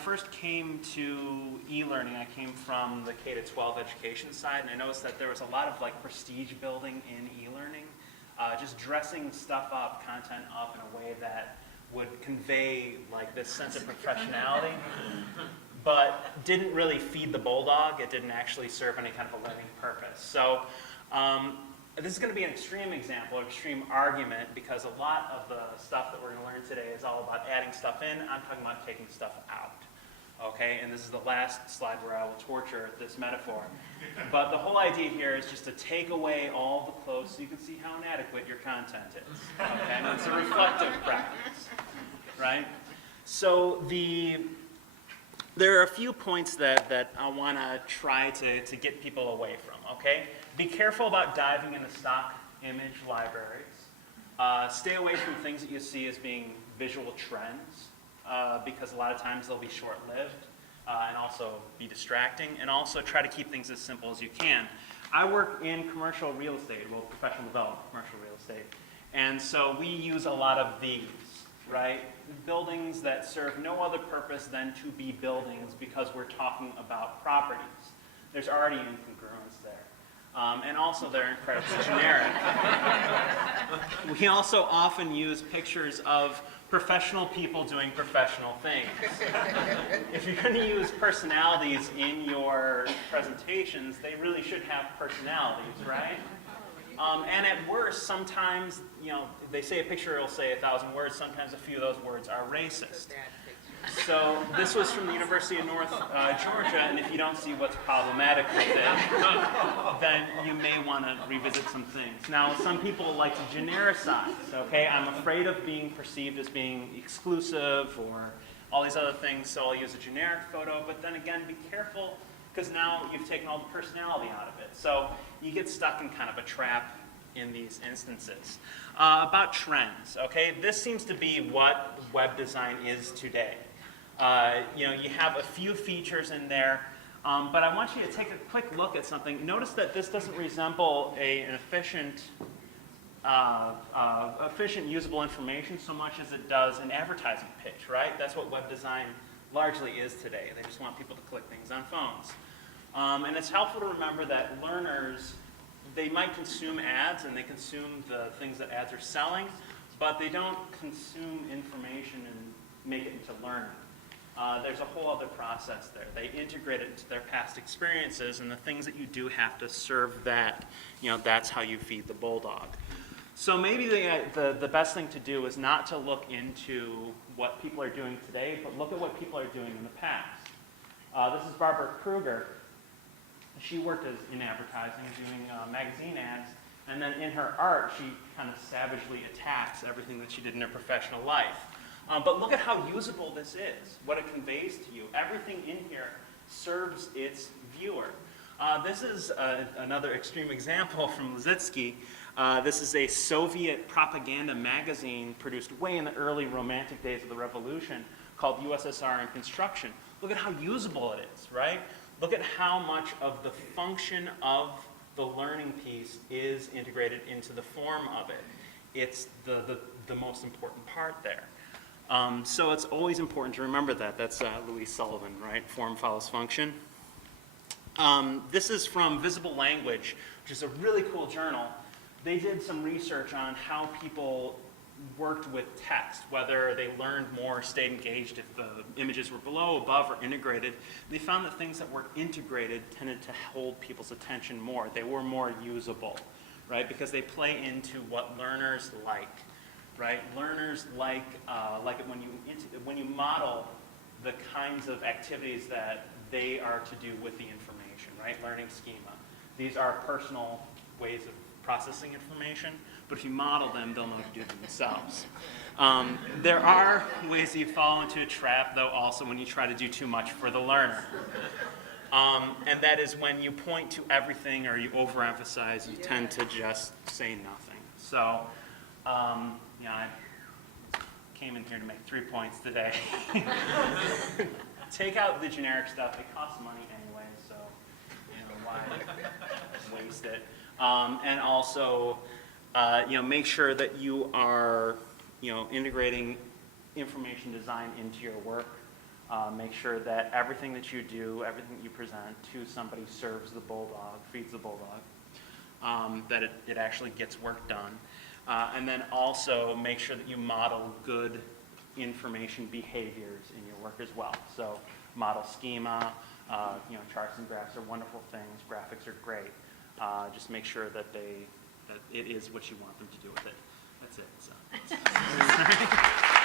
first came to e-learning, I came from the K-12 education side, and I noticed that there was a lot of like prestige building in e-learning, just dressing stuff up, content up in a way that would convey like this sense of professionality, but didn't really feed the bulldog. It didn't actually serve any kind of a learning purpose. So this is going to be an extreme example, an extreme argument, because a lot of the stuff that we're going to learn today is all about adding stuff in. I'm talking about taking stuff out. Okay, and this is the last slide where I will torture this metaphor. But the whole idea here is just to take away all the clothes so you can see how inadequate your content is. Okay, and it's a reflective practice, right? So there are a few points that I want to try to get people away from, okay? Be careful about diving into stock image libraries. Stay away from things that you see as being visual trends, because a lot of times they'll be short-lived and also be distracting, and also try to keep things as simple as you can. I work in commercial real estate, well, professional development, commercial real estate, and so we use a lot of these, right? Buildings that serve no other purpose than to be buildings because we're talking about properties. There's already incongruence there. And also they're incredibly generic. We also often use pictures of professional people doing professional things. If you're going to use personalities in your presentations, they really should have personalities, right? And at worst, sometimes, they say a picture will say 1,000 words. Sometimes a few of those words are racist. So this was from the University of North Georgia, and if you don't see what's problematic with it, then you may want to revisit some things. Now, some people like to genericize, okay? I'm afraid of being perceived as being exclusive or all these other things, so I'll use a generic photo, but then again, be careful, because now you've taken all the personality out of it. So you get stuck in kind of a trap in these instances. About trends, okay? This seems to be what web design is today. You have a few features in there, but I want you to take a quick look at something. Notice that this doesn't resemble an efficient usable information so much as it does an advertising pitch, right? That's what web design largely is today. They just want people to click things on phones. And it's helpful to remember that learners, they might consume ads and they consume the things that ads are selling, but they don't consume information and make it into learning. There's a whole other process there. They integrate it into their past experiences, and the things that you do have to serve that. That's how you feed the bulldog. So maybe the best thing to do is not to look into what people are doing today, but look at what people are doing in the past. This is Barbara Kruger. She worked in advertising, doing magazine ads, and then in her art, she kind of savagely attacks everything that she did in her professional life. But look at how usable this is, what it conveys to you. Everything in here serves its viewer. This is another extreme example from Liszewski. This is a Soviet propaganda magazine produced way in the early romantic days of the revolution called USSR in Construction. Look at how usable it is, right? Look at how much of the function of the learning piece is integrated into the form of it. It's the most important part there. So it's always important to remember that. That's Louise Sullivan, right? Form follows function. This is from Visible Language, which is a really cool journal. They did some research on how people worked with text, whether they learned more, stayed engaged if the images were below, above, or integrated. They found that things that were integrated tended to hold people's attention more. They were more usable, right? Because they play into what learners like, right? Learners like it when you model the kinds of activities that they are to do with the information, right? Learning schema. These are personal ways of processing information, but if you model them, they'll know to do them themselves. There are ways that you fall into a trap, though, also when you try to do too much for the learner. And that is when you point to everything or you overemphasize, you tend to just say nothing. So, I came in here to make 3 points today. Take out the generic stuff. It costs money anyway, so why waste it? And also, make sure that you are, integrating information design into your work. Make sure that everything that you do, everything that you present to somebody serves the bulldog, feeds the bulldog, that it actually gets work done. And then also make sure that you model good information behaviors in your work as well. So model schema, charts and graphs are wonderful things, graphics are great. Just make sure that it is what you want them to do with it. That's it. So.